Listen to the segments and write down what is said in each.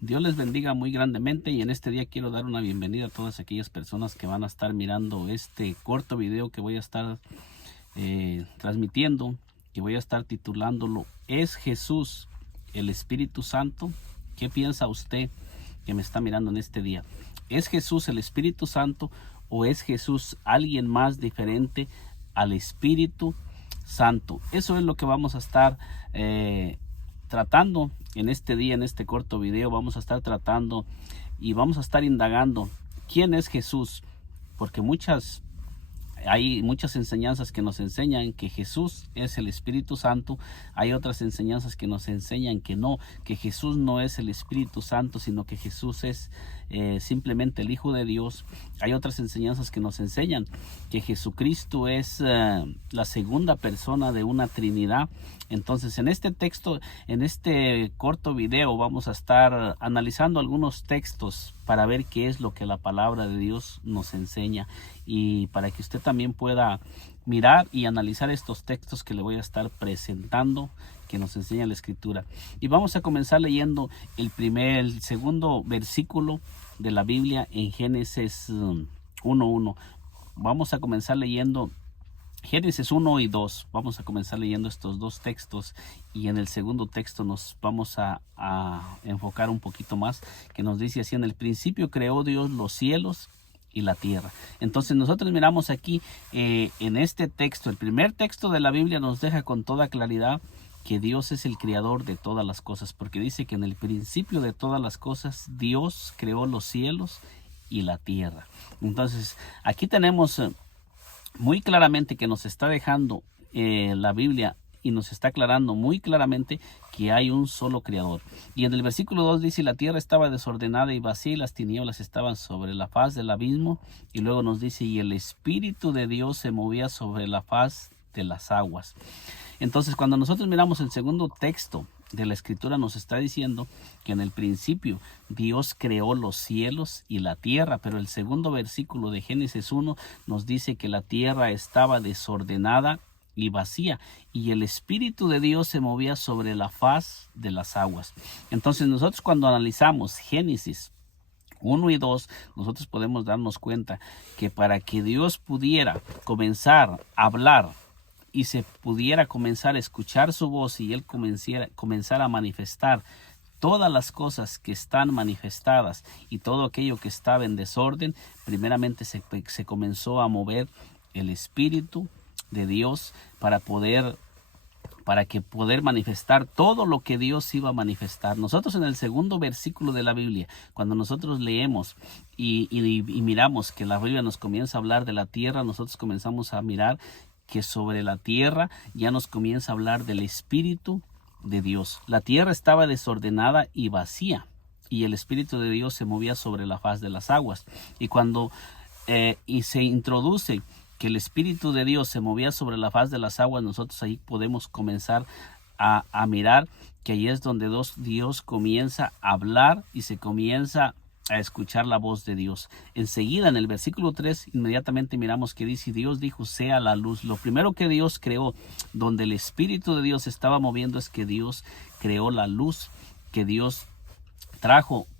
Dios les bendiga muy grandemente y en este día quiero dar una bienvenida a todas aquellas personas que van a estar mirando este corto video que voy a estar transmitiendo, que voy a estar titulándolo ¿Es Jesús el Espíritu Santo? ¿Qué piensa usted que me está mirando en este día? ¿Es Jesús el Espíritu Santo o es Jesús alguien más diferente al Espíritu Santo? Eso es lo que vamos a estar tratando en este día, en este corto video. Vamos a estar tratando y vamos a estar indagando quién es Jesús, porque hay muchas enseñanzas que nos enseñan que Jesús es el Espíritu Santo. Hay otras enseñanzas que nos enseñan que Jesús no es el Espíritu Santo, sino que Jesús es simplemente el Hijo de Dios. Hay otras enseñanzas que nos enseñan que Jesucristo es la segunda persona de una Trinidad. Entonces, en este texto, en este corto video, vamos a estar analizando algunos textos para ver qué es lo que la palabra de Dios nos enseña y para que usted también pueda mirar y analizar estos textos que le voy a estar presentando, que nos enseña la Escritura. Y vamos a comenzar leyendo el segundo versículo de la Biblia en Génesis 1:1. Vamos a comenzar leyendo Génesis 1 y 2. Vamos a comenzar leyendo estos dos textos y en el segundo texto nos vamos a enfocar un poquito más, que nos dice así: en el principio creó Dios los cielos y la tierra. Entonces nosotros miramos aquí en este texto, el primer texto de la Biblia nos deja con toda claridad que Dios es el creador de todas las cosas, porque dice que en el principio de todas las cosas Dios creó los cielos y la tierra. Entonces aquí tenemos muy claramente que nos está dejando la Biblia y nos está aclarando muy claramente que hay un solo creador. Y en el versículo 2 dice: la tierra estaba desordenada y vacía y las tinieblas estaban sobre la faz del abismo. Y luego nos dice: y el Espíritu de Dios se movía sobre la faz de las aguas. Entonces, cuando nosotros miramos el segundo texto de la Escritura, nos está diciendo que en el principio Dios creó los cielos y la tierra, pero el segundo versículo de Génesis 1 nos dice que la tierra estaba desordenada y vacía y el Espíritu de Dios se movía sobre la faz de las aguas. Entonces nosotros, cuando analizamos Génesis 1 y 2, nosotros podemos darnos cuenta que para que Dios pudiera comenzar a hablar y se pudiera comenzar a escuchar su voz y Él comenzara a manifestar todas las cosas que están manifestadas y todo aquello que estaba en desorden, primeramente se comenzó a mover el Espíritu de Dios para poder manifestar todo lo que Dios iba a manifestar. Nosotros en el segundo versículo de la Biblia, cuando nosotros leemos y miramos que la Biblia nos comienza a hablar de la tierra, nosotros comenzamos a mirar que sobre la tierra ya nos comienza a hablar del Espíritu de Dios. La tierra estaba desordenada y vacía y el Espíritu de Dios se movía sobre la faz de las aguas. Y cuando se introduce que el Espíritu de Dios se movía sobre la faz de las aguas, nosotros ahí podemos comenzar a mirar que ahí es donde Dios comienza a hablar y se comienza a escuchar la voz de Dios. Enseguida en el versículo 3 inmediatamente miramos que dice: Dios dijo sea la luz. Lo primero que Dios creó, donde el Espíritu de Dios estaba moviendo, es que Dios creó la luz, que Dios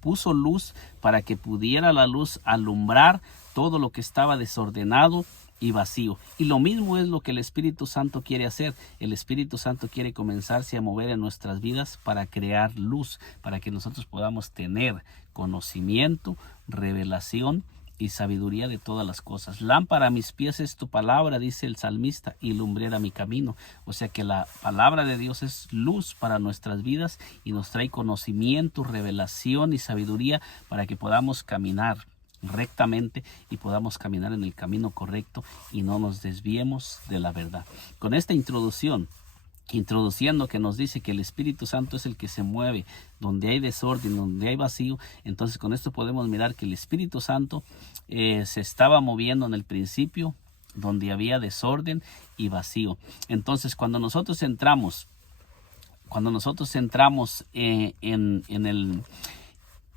puso luz para que pudiera la luz alumbrar todo lo que estaba desordenado y vacío. Y lo mismo es lo que el Espíritu Santo quiere hacer. El Espíritu Santo quiere comenzarse a mover en nuestras vidas para crear luz, para que nosotros podamos tener conocimiento, revelación y sabiduría de todas las cosas. Lámpara a mis pies es tu palabra, dice el salmista, y lumbrera mi camino. O sea que la palabra de Dios es luz para nuestras vidas y nos trae conocimiento, revelación y sabiduría para que podamos caminar rectamente y podamos caminar en el camino correcto y no nos desviemos de la verdad. Con esta introduciendo que nos dice que el Espíritu Santo es el que se mueve donde hay desorden, donde hay vacío, entonces con esto podemos mirar que el Espíritu Santo se estaba moviendo en el principio donde había desorden y vacío. Entonces cuando nosotros entramos en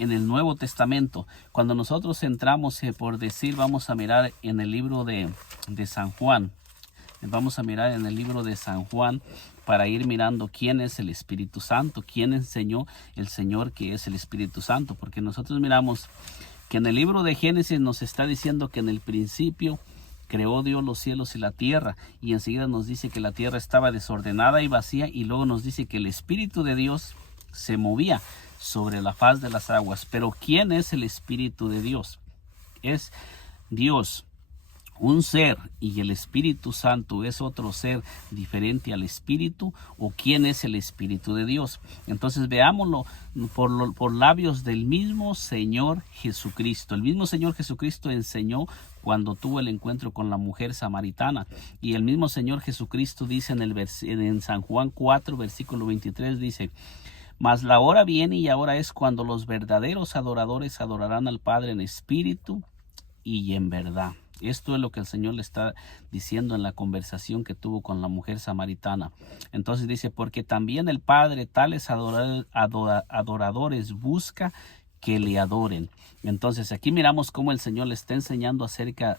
el Nuevo Testamento, cuando nosotros entramos, por decir, vamos a mirar en el libro de San Juan, Vamos a mirar en el libro de San Juan para ir mirando quién es el Espíritu Santo, quién enseñó el Señor que es el Espíritu Santo, porque nosotros miramos que en el libro de Génesis nos está diciendo que en el principio creó Dios los cielos y la tierra, y enseguida nos dice que la tierra estaba desordenada y vacía, y luego nos dice que el Espíritu de Dios se movía sobre la faz de las aguas. Pero ¿quién es el Espíritu de Dios? Es Dios, un ser, y el Espíritu Santo es otro ser diferente al Espíritu. ¿O quién es el Espíritu de Dios? Entonces veámoslo por labios del mismo Señor Jesucristo. El mismo Señor Jesucristo enseñó cuando tuvo el encuentro con la mujer samaritana, y el mismo Señor Jesucristo dice en San Juan 4 versículo 23, dice: mas la hora viene y ahora es cuando los verdaderos adoradores adorarán al Padre en espíritu y en verdad. Esto es lo que el Señor le está diciendo en la conversación que tuvo con la mujer samaritana. Entonces dice: porque también el Padre tales adoradores busca que le adoren. Entonces aquí miramos cómo el Señor le está enseñando acerca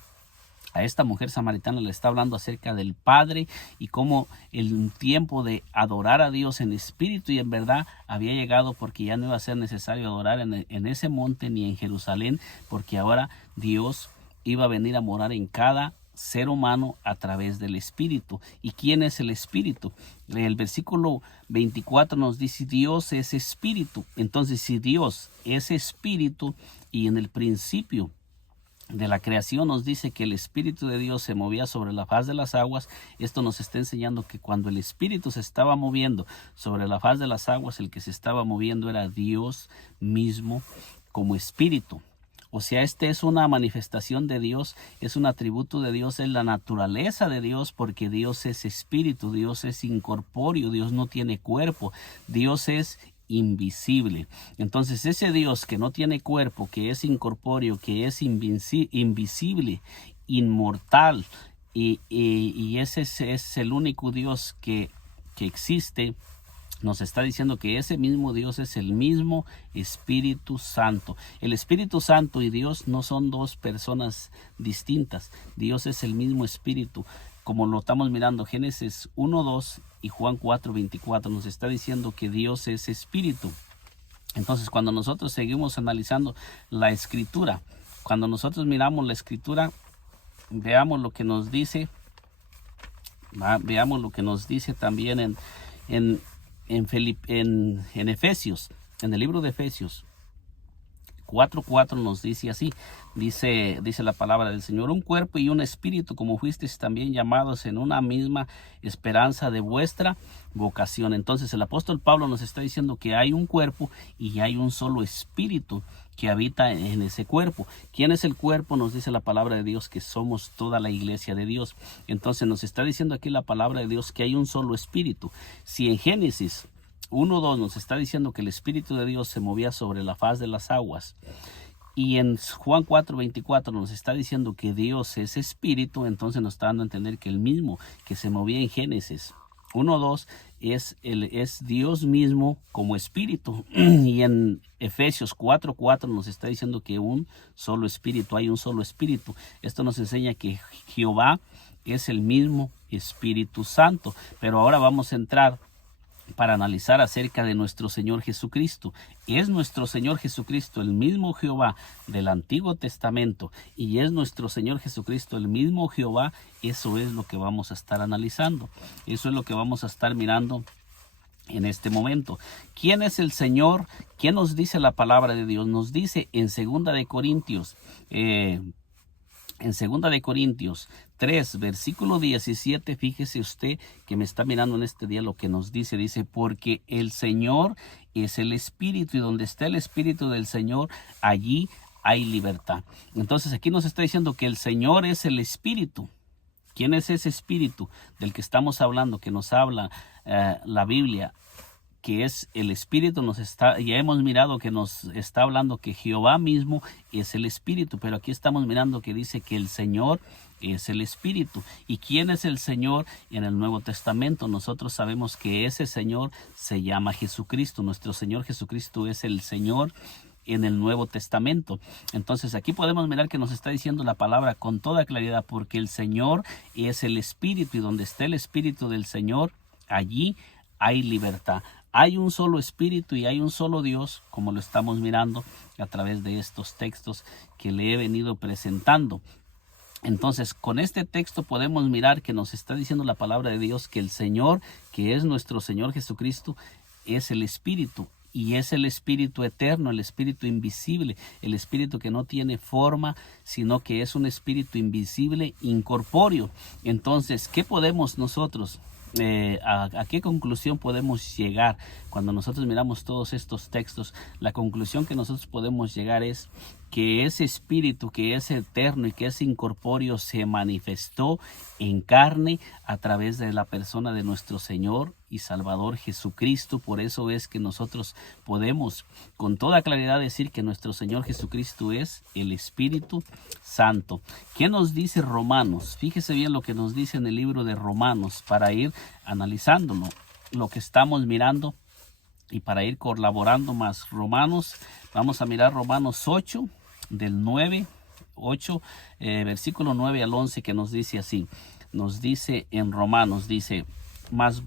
a esta mujer samaritana, le está hablando acerca del Padre, y cómo el tiempo de adorar a Dios en espíritu y en verdad había llegado, porque ya no iba a ser necesario adorar en ese monte ni en Jerusalén, porque ahora Dios iba a venir a morar en cada ser humano a través del Espíritu. ¿Y quién es el Espíritu? El versículo 24 nos dice: Dios es Espíritu. Entonces, si Dios es Espíritu, y en el principio de la creación nos dice que el Espíritu de Dios se movía sobre la faz de las aguas, esto nos está enseñando que cuando el Espíritu se estaba moviendo sobre la faz de las aguas, el que se estaba moviendo era Dios mismo como Espíritu. O sea, esta es una manifestación de Dios, es un atributo de Dios, es la naturaleza de Dios, porque Dios es espíritu, Dios es incorpóreo, Dios no tiene cuerpo, Dios es invisible. Entonces ese Dios que no tiene cuerpo, que es incorpóreo, que es invisible, inmortal, y ese es el único Dios que existe, nos está diciendo que ese mismo Dios es el mismo Espíritu Santo. El Espíritu Santo y Dios no son dos personas distintas. Dios es el mismo Espíritu. Como lo estamos mirando, Génesis 1:2 y Juan 4:24 nos está diciendo que Dios es Espíritu. Entonces, cuando nosotros seguimos analizando la Escritura, cuando nosotros miramos la Escritura, veamos lo que nos dice. Veamos lo que nos dice también en Efesios, en el libro de Efesios 4:4 nos dice así, dice la palabra del Señor: un cuerpo y un espíritu, como fuisteis también llamados en una misma esperanza de vuestra vocación. Entonces el apóstol Pablo nos está diciendo que hay un cuerpo y hay un solo espíritu que habita en ese cuerpo. ¿Quién es el cuerpo? Nos dice la palabra de Dios que somos toda la iglesia de Dios. Entonces nos está diciendo aquí la palabra de Dios que hay un solo espíritu. Si en Génesis 1:2 nos está diciendo que el Espíritu de Dios se movía sobre la faz de las aguas, y en Juan 4:24 nos está diciendo que Dios es Espíritu, entonces nos está dando a entender que el mismo que se movía en Génesis 1:2 es Dios mismo como Espíritu. Y en Efesios 4:4 nos está diciendo que un solo Espíritu, hay un solo Espíritu. Esto nos enseña que Jehová es el mismo Espíritu Santo. Pero ahora vamos a entrar para analizar acerca de nuestro Señor Jesucristo. ¿Es nuestro Señor Jesucristo el mismo Jehová del Antiguo Testamento y es nuestro Señor Jesucristo el mismo Jehová? Eso es lo que vamos a estar analizando. Eso es lo que vamos a estar mirando en este momento. ¿Quién es el Señor? ¿Qué nos dice la palabra de Dios? Nos dice en 2 de Corintios, en 2 de Corintios 3, versículo 17, fíjese usted que me está mirando en este día lo que nos dice. Dice: porque el Señor es el Espíritu, y donde está el Espíritu del Señor, allí hay libertad. Entonces aquí nos está diciendo que el Señor es el Espíritu. ¿Quién es ese Espíritu del que estamos hablando, que nos habla la Biblia? Que es el Espíritu. Ya hemos mirado que nos está hablando que Jehová mismo es el Espíritu, pero aquí estamos mirando que dice que el Señor es el Espíritu. ¿Y quién es el Señor en el Nuevo Testamento? Nosotros sabemos que ese Señor se llama Jesucristo. Nuestro Señor Jesucristo es el Señor en el Nuevo Testamento. Entonces aquí podemos mirar que nos está diciendo la palabra con toda claridad, porque el Señor es el Espíritu, y donde está el Espíritu del Señor, allí hay libertad. Hay un solo Espíritu y hay un solo Dios, como lo estamos mirando a través de estos textos que le he venido presentando. Entonces, con este texto podemos mirar que nos está diciendo la palabra de Dios que el Señor, que es nuestro Señor Jesucristo, es el Espíritu. Y es el Espíritu eterno, el Espíritu invisible, el Espíritu que no tiene forma, sino que es un Espíritu invisible, incorpóreo. Entonces, ¿qué podemos nosotros, a qué conclusión podemos llegar cuando nosotros miramos todos estos textos? La conclusión que nosotros podemos llegar es que ese Espíritu que es eterno y que es incorpóreo se manifestó en carne a través de la persona de nuestro Señor y Salvador Jesucristo. Por eso es que nosotros podemos con toda claridad decir que nuestro Señor Jesucristo es el Espíritu Santo. ¿Qué nos dice Romanos? Fíjese bien lo que nos dice en el libro de Romanos para ir analizándolo, lo que estamos mirando y para ir colaborando más. Romanos, vamos a mirar Romanos 8, del 9, 8, versículo 9 al 11, que nos dice así. Nos dice en Romanos, dice, mas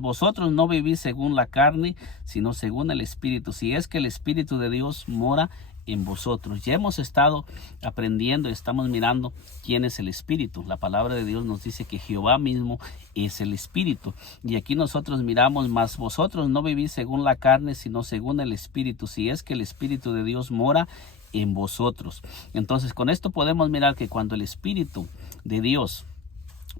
vosotros no vivís según la carne, sino según el Espíritu, si es que el Espíritu de Dios mora en vosotros. Ya hemos estado aprendiendo, estamos mirando quién es el Espíritu. La palabra de Dios nos dice que Jehová mismo es el Espíritu. Y aquí nosotros miramos, mas vosotros no vivís según la carne, sino según el Espíritu, si es que el Espíritu de Dios mora en vosotros. Entonces, con esto podemos mirar que cuando el Espíritu de Dios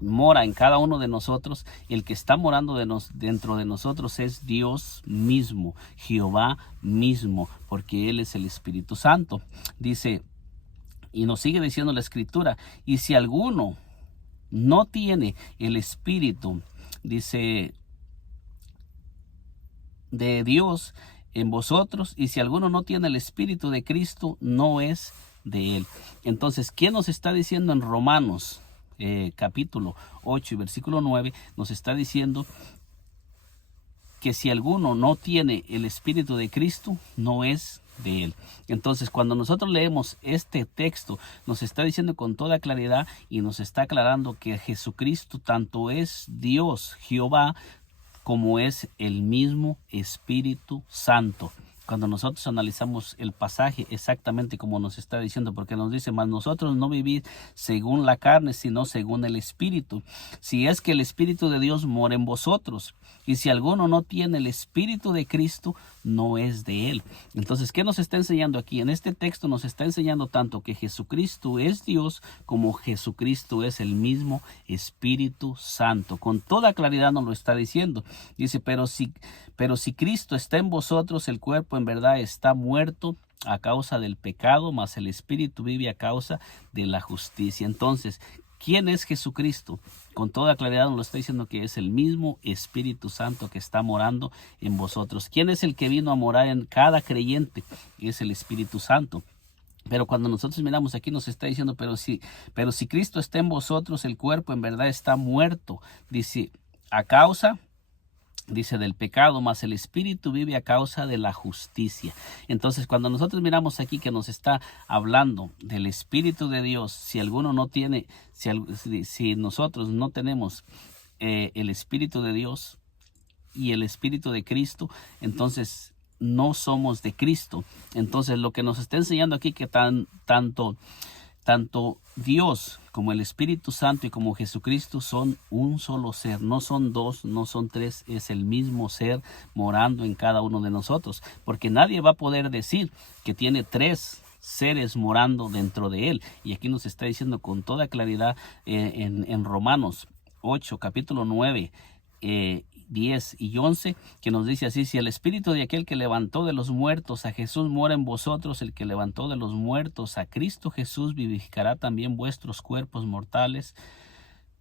mora en cada uno de nosotros, el que está morando dentro de nosotros es Dios mismo, Jehová mismo, porque Él es el Espíritu Santo. Dice, y nos sigue diciendo la Escritura, y si alguno no tiene el Espíritu, dice, de Dios en vosotros, y si alguno no tiene el Espíritu de Cristo, no es de Él. Entonces, ¿qué nos está diciendo en Romanos? Capítulo 8 y versículo 9 nos está diciendo que si alguno no tiene el Espíritu de Cristo, no es de Él. Entonces, cuando nosotros leemos este texto, nos está diciendo con toda claridad y nos está aclarando que Jesucristo tanto es Dios, Jehová, como es el mismo Espíritu Santo. Cuando nosotros analizamos el pasaje exactamente como nos está diciendo, porque nos dice, mas nosotros no vivís según la carne, sino según el Espíritu. Si es que el Espíritu de Dios mora en vosotros, y si alguno no tiene el Espíritu de Cristo, no es de Él. Entonces, ¿qué nos está enseñando aquí? En este texto nos está enseñando tanto que Jesucristo es Dios, como Jesucristo es el mismo Espíritu Santo. Con toda claridad nos lo está diciendo. Dice, pero si Cristo está en vosotros, el cuerpo en verdad está muerto a causa del pecado, mas el Espíritu vive a causa de la justicia. Entonces, ¿quién es Jesucristo? Con toda claridad nos lo está diciendo que es el mismo Espíritu Santo que está morando en vosotros. ¿Quién es el que vino a morar en cada creyente? Es el Espíritu Santo. Pero cuando nosotros miramos aquí nos está diciendo, pero si Cristo está en vosotros, el cuerpo en verdad está muerto. Dice, a causa, dice, del pecado, mas el Espíritu vive a causa de la justicia. Entonces, cuando nosotros miramos aquí que nos está hablando del Espíritu de Dios, si alguno no tiene, si nosotros no tenemos el Espíritu de Dios y el Espíritu de Cristo, entonces no somos de Cristo. Entonces, lo que nos está enseñando aquí que tanto Dios como el Espíritu Santo y como Jesucristo son un solo ser, no son dos, no son tres, es el mismo ser morando en cada uno de nosotros, porque nadie va a poder decir que tiene tres seres morando dentro de él. Y aquí nos está diciendo con toda claridad en Romanos 8, capítulo 9, 10 y 11, que nos dice así, si el Espíritu de aquel que levantó de los muertos a Jesús mora en vosotros, el que levantó de los muertos a Cristo Jesús vivificará también vuestros cuerpos mortales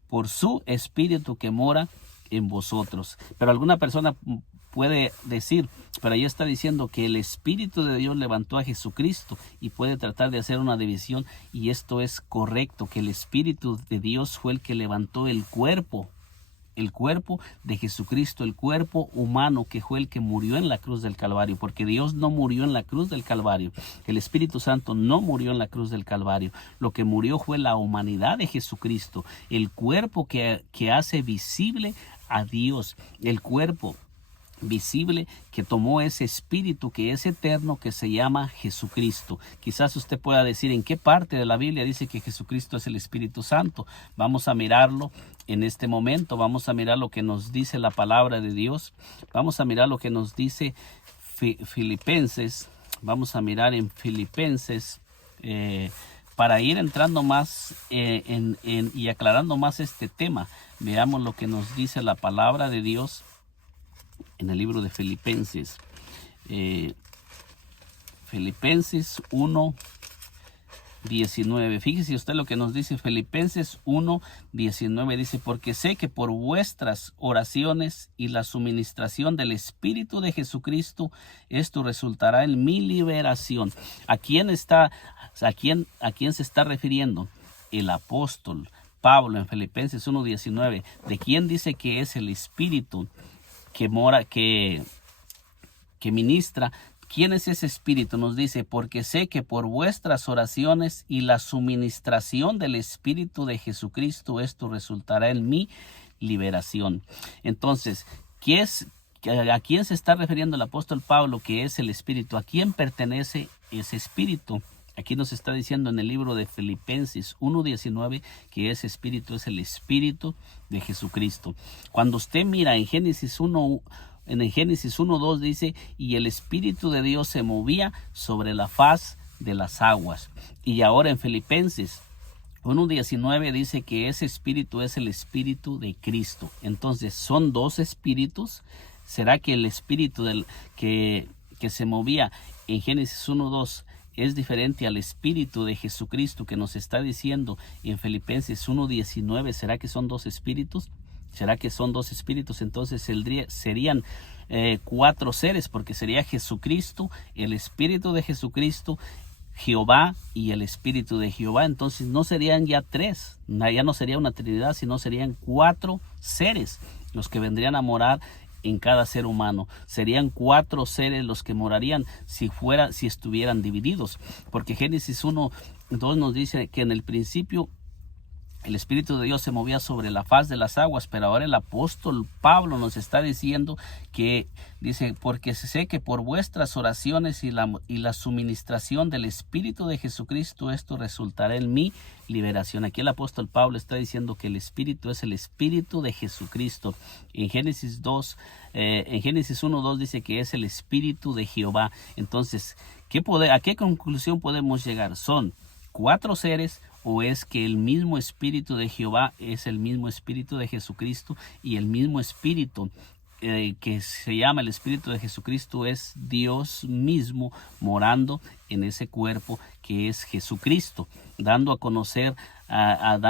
por su Espíritu que mora en vosotros. Pero alguna persona puede decir, pero ahí está diciendo que el Espíritu de Dios levantó a Jesucristo, y puede tratar de hacer una división, y esto es correcto, que el Espíritu de Dios fue el que levantó el cuerpo el cuerpo de Jesucristo, el cuerpo humano que fue el que murió en la cruz del Calvario, porque Dios no murió en la cruz del Calvario, el Espíritu Santo no murió en la cruz del Calvario, lo que murió fue la humanidad de Jesucristo, el cuerpo que hace visible a Dios, el cuerpo visible que tomó ese espíritu que es eterno, que se llama Jesucristo. Quizás usted pueda decir en qué parte de la Biblia dice que Jesucristo es el Espíritu Santo. Vamos a mirarlo en este momento. Vamos a mirar lo que nos dice la palabra de Dios. Vamos a mirar lo que nos dice Filipenses. Vamos a mirar en Filipenses para ir entrando más y aclarando más este tema. Veamos lo que nos dice la palabra de Dios en el libro de Filipenses. Filipenses 1:19. Fíjese usted lo que nos dice Filipenses 1:19. Dice, porque sé que por vuestras oraciones y la suministración del Espíritu de Jesucristo, esto resultará en mi liberación. ¿A quién se está refiriendo? El apóstol Pablo en Filipenses 1:19. ¿De quién dice que es el Espíritu que mora, que ministra? ¿Quién es ese Espíritu? Nos dice, porque sé que por vuestras oraciones y la suministración del Espíritu de Jesucristo, esto resultará en mi liberación. Entonces, ¿a quién se está refiriendo el apóstol Pablo que es el Espíritu? ¿A quién pertenece ese Espíritu? Aquí nos está diciendo en el libro de Filipenses 1:19 que ese Espíritu es el Espíritu de Jesucristo. Cuando usted mira en Génesis 1:2 dice, y el Espíritu de Dios se movía sobre la faz de las aguas. Y ahora en Filipenses 1:19 dice que ese Espíritu es el Espíritu de Cristo. Entonces, ¿son dos espíritus? ¿Será que el Espíritu que se movía en Génesis 1:2 es diferente al Espíritu de Jesucristo que nos está diciendo en Filipenses 1:19? ¿Será que son dos espíritus? ¿Será que son dos espíritus? Entonces serían 4 seres, porque sería Jesucristo, el Espíritu de Jesucristo, Jehová y el Espíritu de Jehová. Entonces no serían ya 3, ya no sería una trinidad, sino serían 4 seres los que vendrían a morar en cada ser humano. Serían 4 seres los que morarían si estuvieran divididos, porque Génesis 1:2 nos dice que en el principio el Espíritu de Dios se movía sobre la faz de las aguas, pero ahora el apóstol Pablo nos está diciendo que, dice, porque sé que por vuestras oraciones y la suministración del Espíritu de Jesucristo, esto resultará en mi liberación. Aquí el apóstol Pablo está diciendo que el Espíritu es el Espíritu de Jesucristo. En Génesis 1:2 dice que es el Espíritu de Jehová. Entonces, ¿a qué conclusión podemos llegar? ¿Son 4 seres? ¿O es que el mismo Espíritu de Jehová es el mismo Espíritu de Jesucristo y el mismo Espíritu que se llama el Espíritu de Jesucristo es Dios mismo morando en ese cuerpo que es Jesucristo, dándose a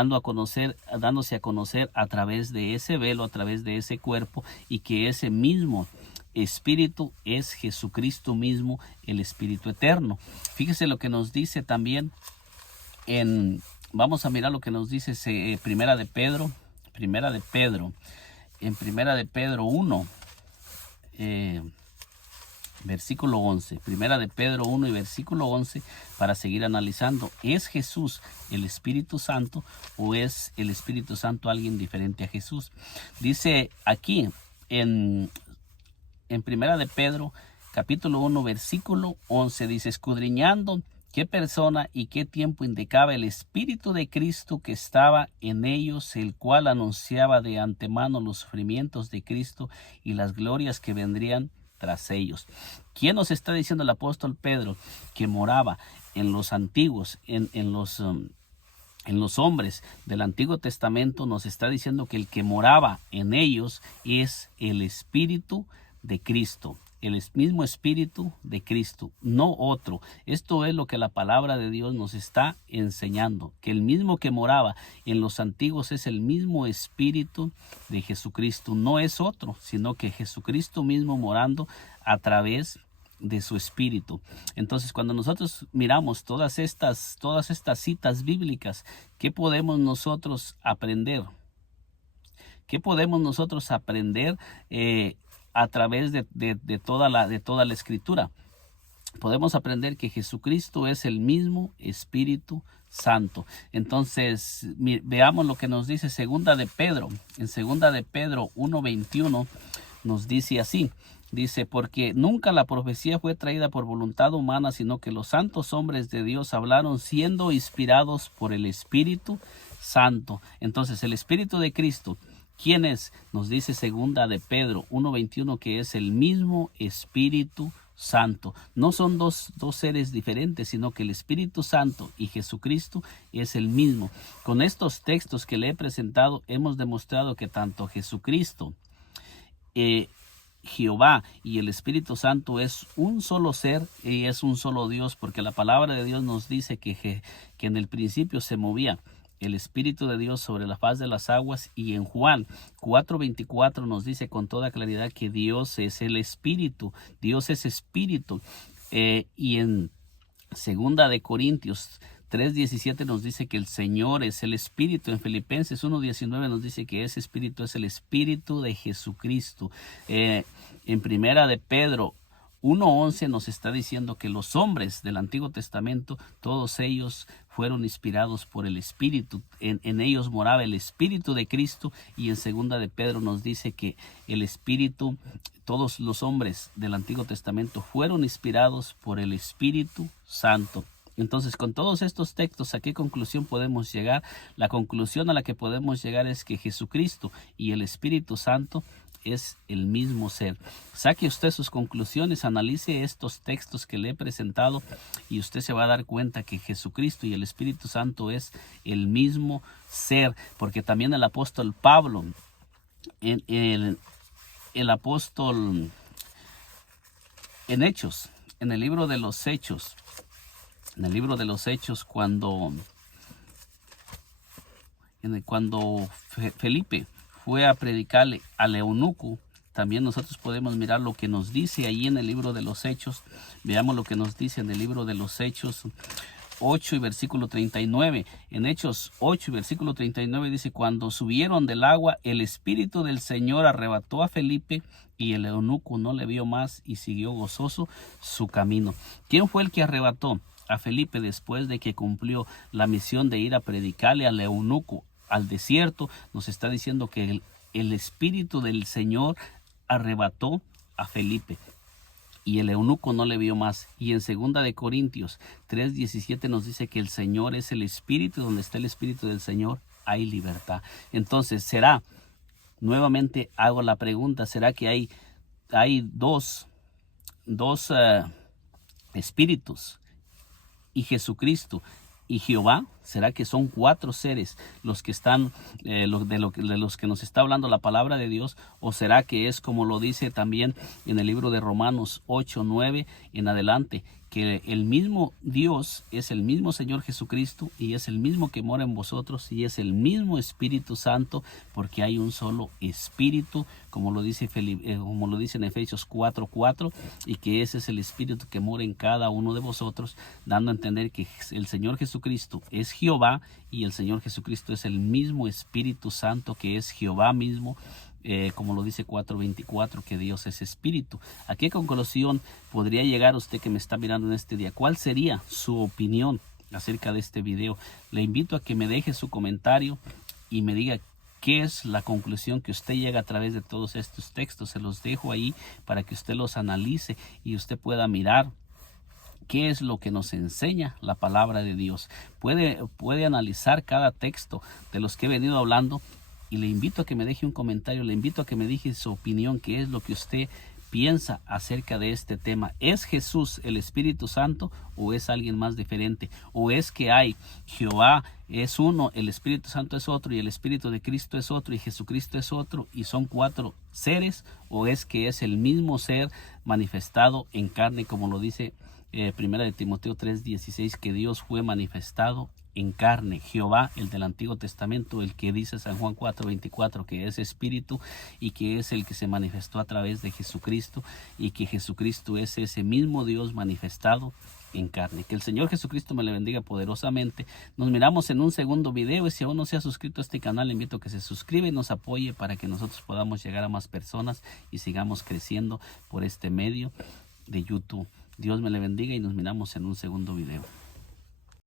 conocer a través de ese velo, a través de ese cuerpo, y que ese mismo Espíritu es Jesucristo mismo, el Espíritu eterno? Fíjese lo que nos dice también vamos a mirar lo que nos dice Primera de Pedro 1, versículo 11. Primera de Pedro 1 y versículo 11, para seguir analizando. ¿Es Jesús el Espíritu Santo o es el Espíritu Santo alguien diferente a Jesús? Dice aquí en Primera de Pedro capítulo 1 versículo 11, dice, escudriñando qué persona y qué tiempo indicaba el Espíritu de Cristo que estaba en ellos, el cual anunciaba de antemano los sufrimientos de Cristo y las glorias que vendrían tras ellos. ¿Quién nos está diciendo el apóstol Pedro? Que moraba en los antiguos, en los hombres del Antiguo Testamento. Nos está diciendo que el que moraba en ellos es el Espíritu de Cristo. El mismo Espíritu de Cristo, no otro. Esto es lo que la palabra de Dios nos está enseñando, que el mismo que moraba en los antiguos es el mismo Espíritu de Jesucristo, no es otro, sino que Jesucristo mismo morando a través de su Espíritu. Entonces, cuando nosotros miramos todas estas citas bíblicas, ¿qué podemos nosotros aprender? ¿Qué podemos nosotros aprender a través de toda la Escritura? Podemos aprender que Jesucristo es el mismo Espíritu Santo. Entonces, veamos lo que nos dice segunda de Pedro. En segunda de Pedro 1:21 nos dice así. Dice, porque nunca la profecía fue traída por voluntad humana, sino que los santos hombres de Dios hablaron siendo inspirados por el Espíritu Santo. Entonces, el Espíritu de Cristo, ¿quién es? Nos dice segunda de Pedro 1:21 que es el mismo Espíritu Santo. No son dos seres diferentes, sino que el Espíritu Santo y Jesucristo es el mismo. Con estos textos que le he presentado, hemos demostrado que tanto Jesucristo, Jehová y el Espíritu Santo es un solo ser y es un solo Dios, porque la palabra de Dios nos dice que en el principio se movía el Espíritu de Dios sobre la faz de las aguas, y en Juan 4:24 nos dice con toda claridad que Dios es el Espíritu, Dios es Espíritu, y en segunda de Corintios 3:17 nos dice que el Señor es el Espíritu. En Filipenses 1:19 nos dice que ese Espíritu es el Espíritu de Jesucristo. En primera de Pedro 1:11 nos está diciendo que los hombres del Antiguo Testamento, todos ellos fueron inspirados por el Espíritu. En ellos moraba el Espíritu de Cristo, y en segunda de Pedro nos dice que el Espíritu, todos los hombres del Antiguo Testamento fueron inspirados por el Espíritu Santo. Entonces, con todos estos textos, ¿a qué conclusión podemos llegar? La conclusión a la que podemos llegar es que Jesucristo y el Espíritu Santo es el mismo ser. Saque usted sus conclusiones, analice estos textos que le he presentado y usted se va a dar cuenta que Jesucristo y el Espíritu Santo es el mismo ser, porque también el apóstol Pablo, el apóstol en Hechos, en el libro de los Hechos, cuando Felipe fue a predicarle al eunuco, también nosotros podemos mirar lo que nos dice ahí en el libro de los Hechos. Veamos lo que nos dice en el libro de los Hechos 8 y versículo 39. En Hechos 8 y versículo 39 dice, cuando subieron del agua, el Espíritu del Señor arrebató a Felipe, y el eunuco no le vio más y siguió gozoso su camino. ¿Quién fue el que arrebató a Felipe después de que cumplió la misión de ir a predicarle al eunuco al desierto? Nos está diciendo que el Espíritu del Señor arrebató a Felipe, y el eunuco no le vio más. Y en segunda de Corintios 3:17 nos dice que el Señor es el Espíritu, donde está el Espíritu del Señor hay libertad. Entonces, nuevamente hago la pregunta, ¿será que hay dos espíritus, y Jesucristo y Jehová? ¿Será que son 4 seres los que están, de los que nos está hablando la palabra de Dios? ¿O será que es como lo dice también en el libro de Romanos 8:9 en adelante, que el mismo Dios es el mismo Señor Jesucristo, y es el mismo que mora en vosotros, y es el mismo Espíritu Santo, porque hay un solo Espíritu, como lo dice en Efesios 4:4, y que ese es el Espíritu que mora en cada uno de vosotros, dando a entender que el Señor Jesucristo es Jehová, y el Señor Jesucristo es el mismo Espíritu Santo, que es Jehová mismo, como lo dice 4:24, que Dios es Espíritu. ¿A qué conclusión podría llegar usted que me está mirando en este día? ¿Cuál sería su opinión acerca de este video? Le invito a que me deje su comentario y me diga qué es la conclusión que usted llega a través de todos estos textos. Se los dejo ahí para que usted los analice y usted pueda mirar qué es lo que nos enseña la palabra de Dios. Puede analizar cada texto de los que he venido hablando, y le invito a que me deje un comentario, le invito a que me deje su opinión, qué es lo que usted piensa acerca de este tema. ¿Es Jesús el Espíritu Santo o es alguien más diferente? ¿O es que hay Jehová es uno, el Espíritu Santo es otro, y el Espíritu de Cristo es otro, y Jesucristo es otro, y son 4 seres? ¿O es que es el mismo ser manifestado en carne, como lo dice Primera de Timoteo 3:16, que Dios fue manifestado en carne. Jehová, el del Antiguo Testamento, el que dice San Juan 4:24, que es espíritu y que es el que se manifestó a través de Jesucristo, y que Jesucristo es ese mismo Dios manifestado en carne. Que el Señor Jesucristo me le bendiga poderosamente. Nos miramos en un segundo video, y si aún no se ha suscrito a este canal, le invito a que se suscriba y nos apoye para que nosotros podamos llegar a más personas y sigamos creciendo por este medio de YouTube. Dios me le bendiga y nos miramos en un segundo video.